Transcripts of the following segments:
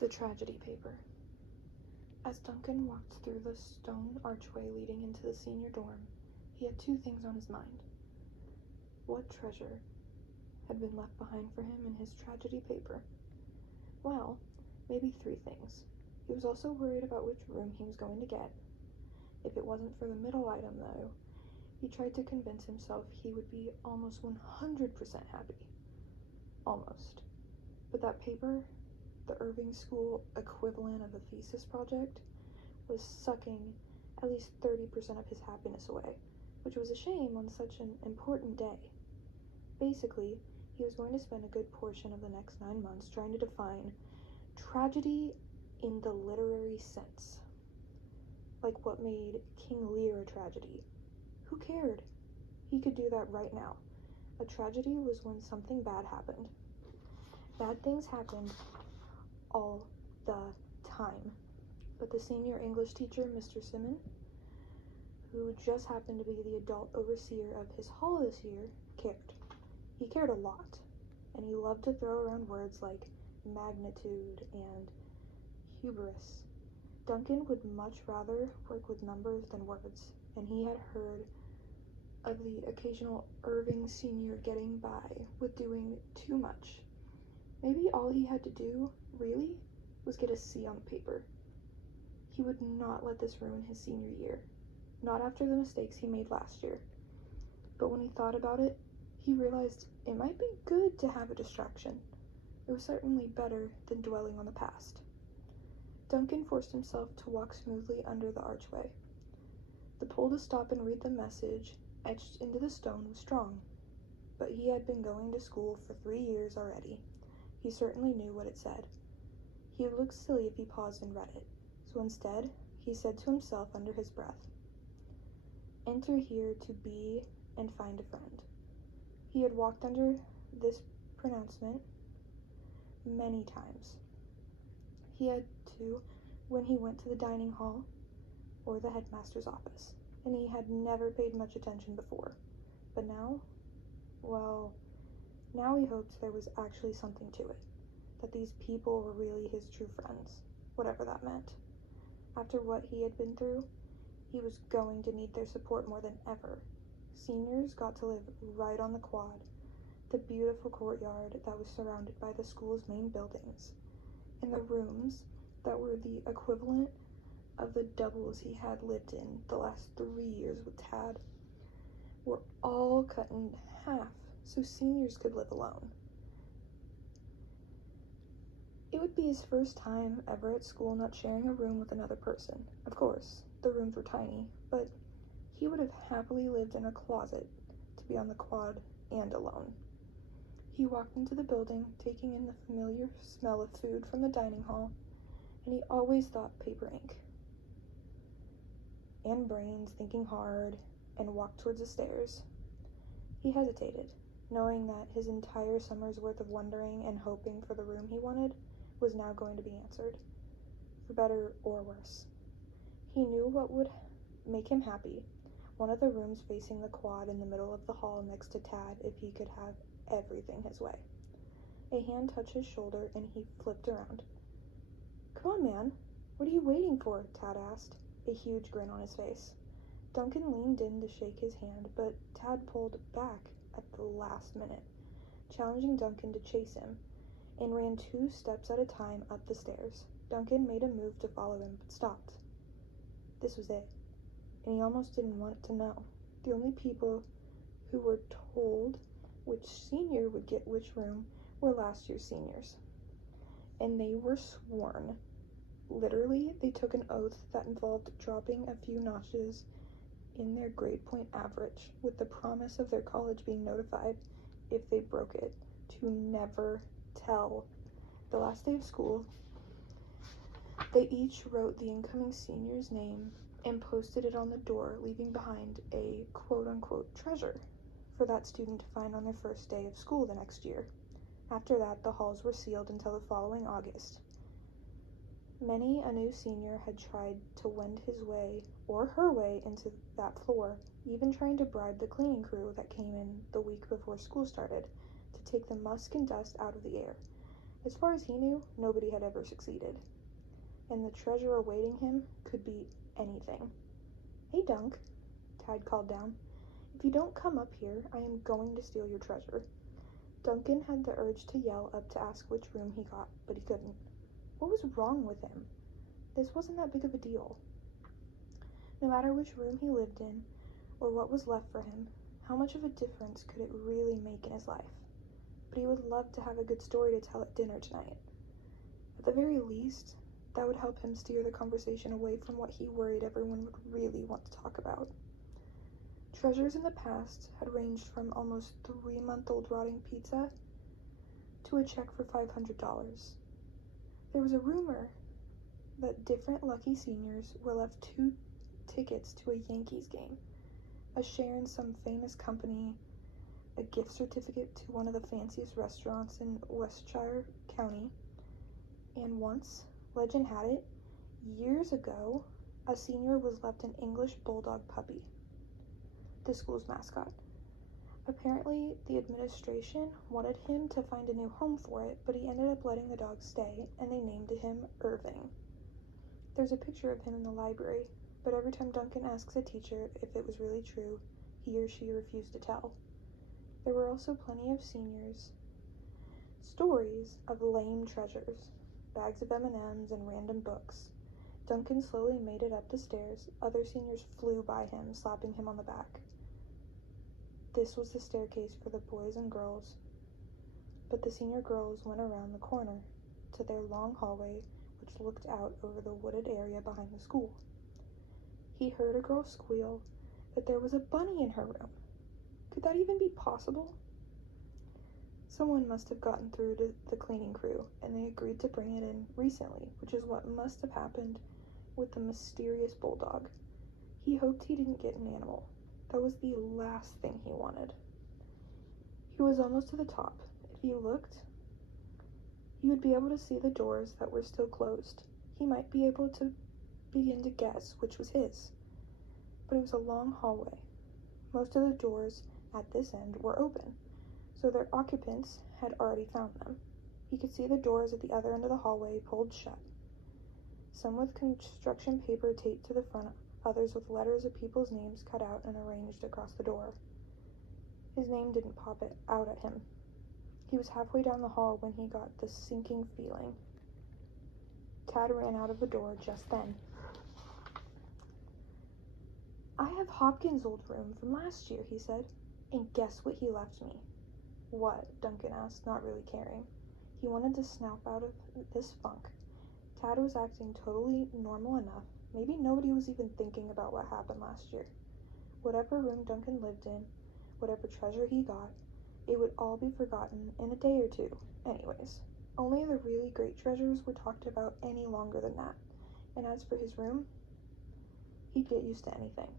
The tragedy paper. As Duncan walked through the stone archway leading into the senior dorm, he had two things on his mind. What treasure had been left behind for him in his tragedy paper? Well, maybe three things. He was also worried about which room he was going to get. If it wasn't for the middle item, though, he tried to convince himself he would be almost 100% happy. Almost. But that paper, the Irving School equivalent of a thesis project, was sucking at least 30% of his happiness away, which was a shame on such an important day. Basically, he was going to spend a good portion of the next 9 months trying to define tragedy in the literary sense. Like what made King Lear a tragedy. Who cared? He could do that right now. A tragedy was when something bad happened. Bad things happened all the time. But the senior English teacher, Mr. Simon, who just happened to be the adult overseer of his hall this year, cared. He cared a lot, and he loved to throw around words like magnitude and hubris. Duncan would much rather work with numbers than words, and he had heard of the occasional Irving senior getting by with doing too much. Maybe all he had to do, really, was get a C on the paper. He would not let this ruin his senior year, not after the mistakes he made last year. But when he thought about it, he realized it might be good to have a distraction. It was certainly better than dwelling on the past. Duncan forced himself to walk smoothly under the archway. The pull to stop and read the message etched into the stone was strong, but he had been going to school for 3 years already. He certainly knew what it said. He would look silly if he paused and read it, so instead, he said to himself under his breath, "Enter here to be and find a friend." He had walked under this pronouncement many times. He had to when he went to the dining hall or the headmaster's office, and he had never paid much attention before. But now, well, now he hoped there was actually something to it, that these people were really his true friends, whatever that meant. After what he had been through, he was going to need their support more than ever. Seniors got to live right on the quad, the beautiful courtyard that was surrounded by the school's main buildings, and the rooms that were the equivalent of the doubles he had lived in the last 3 years with Tad, were all cut in half so seniors could live alone. It would be his first time ever at school not sharing a room with another person. Of course, the rooms were tiny, but he would have happily lived in a closet to be on the quad and alone. He walked into the building, taking in the familiar smell of food from the dining hall, and he always thought paper ink and brains, thinking hard, and walked towards the stairs. He hesitated, knowing that his entire summer's worth of wondering and hoping for the room he wanted was now going to be answered, for better or worse. He knew what would make him happy, one of the rooms facing the quad in the middle of the hall next to Tad if he could have everything his way. A hand touched his shoulder and he flipped around. "Come on, man, what are you waiting for?" Tad asked, a huge grin on his face. Duncan leaned in to shake his hand, but Tad pulled back at the last minute, challenging Duncan to chase him, and ran 2 steps at a time up the stairs. Duncan made a move to follow him, but stopped. This was it, and he almost didn't want to know. The only people who were told which senior would get which room were last year's seniors, and they were sworn. Literally, they took an oath that involved dropping a few notches in their grade point average, with the promise of their college being notified if they broke it, to never tell. The last day of school, they each wrote the incoming senior's name and posted it on the door, leaving behind a quote-unquote treasure for that student to find on their first day of school the next year. After that, the halls were sealed until the following August. Many a new senior had tried to wend his way or her way into that floor, even trying to bribe the cleaning crew that came in the week before school started to take the musk and dust out of the air. As far as he knew, nobody had ever succeeded, and the treasure awaiting him could be anything. "Hey, Dunk," Tad called down. "If you don't come up here, I am going to steal your treasure." Duncan had the urge to yell up to ask which room he got, but he couldn't. What was wrong with him? This wasn't that big of a deal. No matter which room he lived in, or what was left for him, how much of a difference could it really make in his life? But he would love to have a good story to tell at dinner tonight. At the very least, that would help him steer the conversation away from what he worried everyone would really want to talk about. Treasures in the past had ranged from almost 3-month-old rotting pizza to a check for $500. There was a rumor that different lucky seniors were left 2 tickets to a Yankees game, a share in some famous company, a gift certificate to one of the fanciest restaurants in Westshire County, and once, legend had it, years ago, a senior was left an English bulldog puppy, the school's mascot. Apparently, the administration wanted him to find a new home for it, but he ended up letting the dog stay, and they named him Irving. There's a picture of him in the library, but every time Duncan asks a teacher if it was really true, he or she refused to tell. There were also plenty of seniors' stories of lame treasures, bags of M&Ms and random books. Duncan slowly made it up the stairs. Other seniors flew by him, slapping him on the back. This was the staircase for the boys and girls, but the senior girls went around the corner to their long hallway, which looked out over the wooded area behind the school. He heard a girl squeal that there was a bunny in her room. Could that even be possible? Someone must have gotten through to the cleaning crew, and they agreed to bring it in recently, which is what must have happened with the mysterious bulldog. He hoped he didn't get an animal. That was the last thing he wanted. He was almost to the top. If he looked, he would be able to see the doors that were still closed. He might be able to begin to guess which was his. But it was a long hallway. Most of the doors at this end were open, so their occupants had already found them. He could see the doors at the other end of the hallway pulled shut, some with construction paper taped to the front, others with letters of people's names cut out and arranged across the door. His name didn't pop it out at him. He was halfway down the hall when he got this sinking feeling. Tad ran out of the door just then. "I have Hopkins' old room from last year," he said. "And guess what he left me?" "What?" Duncan asked, not really caring. He wanted to snap out of this funk. Tad was acting totally normal enough. Maybe nobody was even thinking about what happened last year. Whatever room Duncan lived in, whatever treasure he got, it would all be forgotten in a day or two. Anyways, only the really great treasures were talked about any longer than that. And as for his room, he'd get used to anything.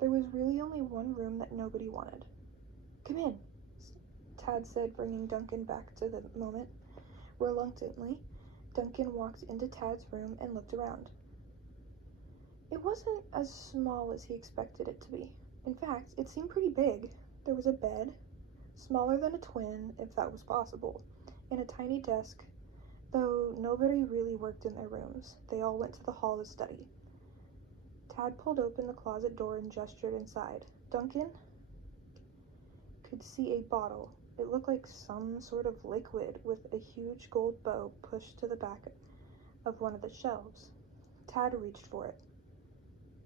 There was really only one room that nobody wanted. "Come in," Tad said, bringing Duncan back to the moment. Reluctantly, Duncan walked into Tad's room and looked around. It wasn't as small as he expected it to be. In fact, it seemed pretty big. There was a bed, smaller than a twin, if that was possible, and a tiny desk, though nobody really worked in their rooms. They all went to the hall to study. Tad pulled open the closet door and gestured inside. Duncan could see a bottle. It looked like some sort of liquid with a huge gold bow pushed to the back of one of the shelves. Tad reached for it.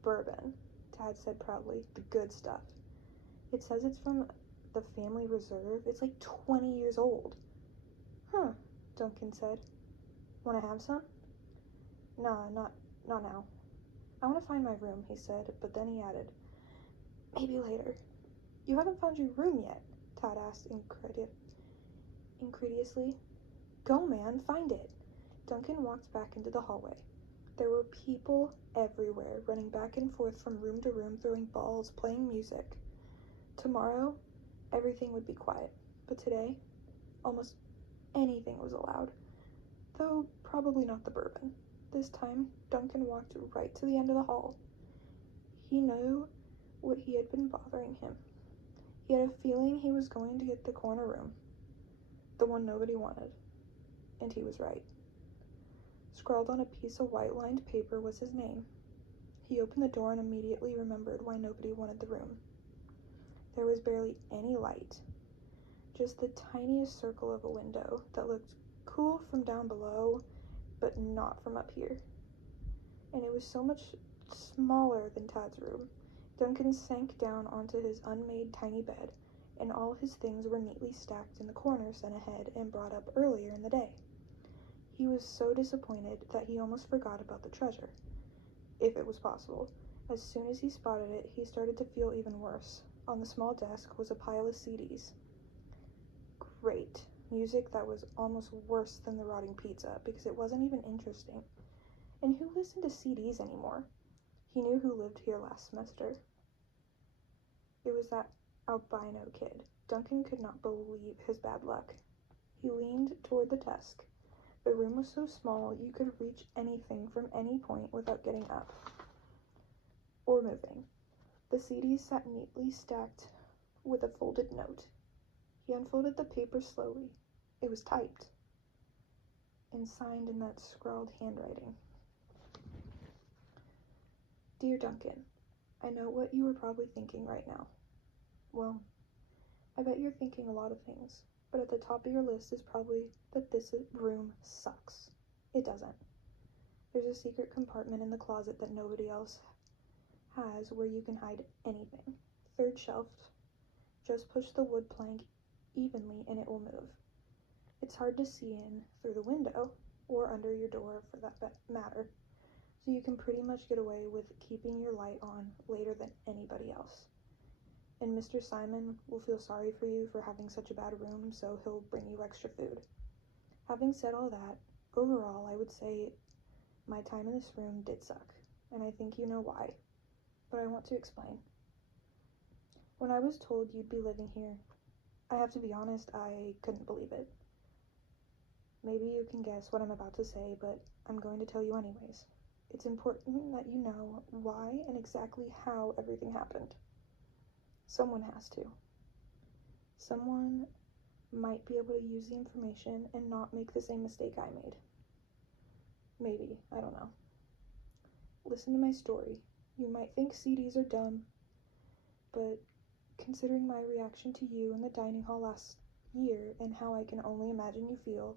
"Bourbon," Tad said proudly. "The good stuff. It says it's from the family reserve. It's like 20 years old." "Huh," Duncan said. "Want to have some?" "Nah, not now. I want to find my room," he said, but then he added, "Maybe later." "You haven't found your room yet?" Tad asked incredulously. "Go, man, find it." Duncan walked back into the hallway. There were people everywhere, running back and forth from room to room, throwing balls, playing music. Tomorrow, everything would be quiet, but today, almost anything was allowed, though probably not the bourbon. This time, Duncan walked right to the end of the hall. He knew what had been bothering him. He had a feeling he was going to get the corner room, the one nobody wanted. and he was right. Scrawled on a piece of white-lined paper was his name. He opened the door and immediately remembered why nobody wanted the room. There was barely any light, just the tiniest circle of a window that looked cool from down below, but not from up here. And it was so much smaller than Tad's room. Duncan sank down onto his unmade tiny bed, and all his things were neatly stacked in the corner sent ahead and brought up earlier in the day. He was so disappointed that he almost forgot about the treasure, if it was possible. As soon as he spotted it, he started to feel even worse. On the small desk was a pile of CDs. Great. Music that was almost worse than the rotting pizza, because it wasn't even interesting. And who listened to CDs anymore? He knew who lived here last semester. It was that albino kid. Duncan could not believe his bad luck. He leaned toward the desk. The room was so small you could reach anything from any point without getting up or moving. The CDs sat neatly stacked with a folded note. He unfolded the paper slowly. It was typed and signed in that scrawled handwriting. Dear Duncan, I know what you are probably thinking right now. Well, I bet you're thinking a lot of things, but at the top of your list is probably that this room sucks. It doesn't. There's a secret compartment in the closet that nobody else has where you can hide anything. Third shelf. Just push the wood plank evenly and it will move. It's hard to see in through the window, or under your door for that matter, so you can pretty much get away with keeping your light on later than anybody else. And Mr. Simon will feel sorry for you for having such a bad room, so he'll bring you extra food. Having said all that, overall I would say my time in this room did suck, and I think you know why, but I want to explain. When I was told you'd be living here, I have to be honest, I couldn't believe it. Maybe you can guess what I'm about to say, but I'm going to tell you anyways. It's important that you know why and exactly how everything happened. Someone has to. Someone might be able to use the information and not make the same mistake I made. Maybe, I don't know. Listen to my story. You might think CDs are dumb, but considering my reaction to you in the dining hall last year and how I can only imagine you feel,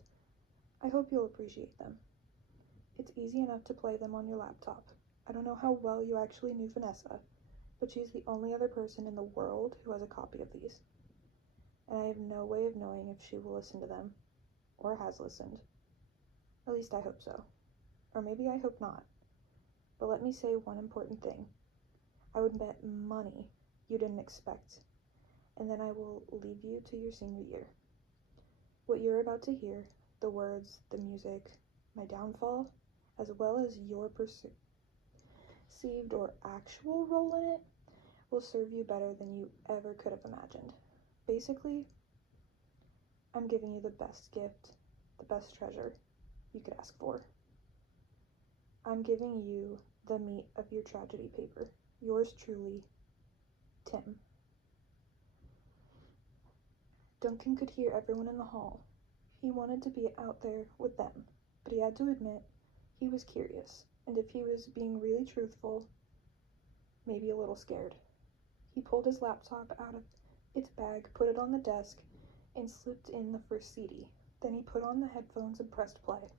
I hope you'll appreciate them. It's easy enough to play them on your laptop. I don't know how well you actually knew Vanessa, but she's the only other person in the world who has a copy of these. And I have no way of knowing if she will listen to them, or has listened. At least I hope so. Or maybe I hope not. But let me say one important thing. I would bet money you didn't expect, and then I will leave you to your senior year. What you're about to hear, the words, the music, my downfall, as well as your perceived or actual role in it, will serve you better than you ever could have imagined. Basically, I'm giving you the best gift, the best treasure you could ask for. I'm giving you the meat of your tragedy paper. Yours truly, Tim. Duncan could hear everyone in the hall. He wanted to be out there with them, but he had to admit he was curious, and if he was being really truthful, maybe a little scared. He pulled his laptop out of its bag, put it on the desk, and slipped in the first CD. Then he put on the headphones and pressed play.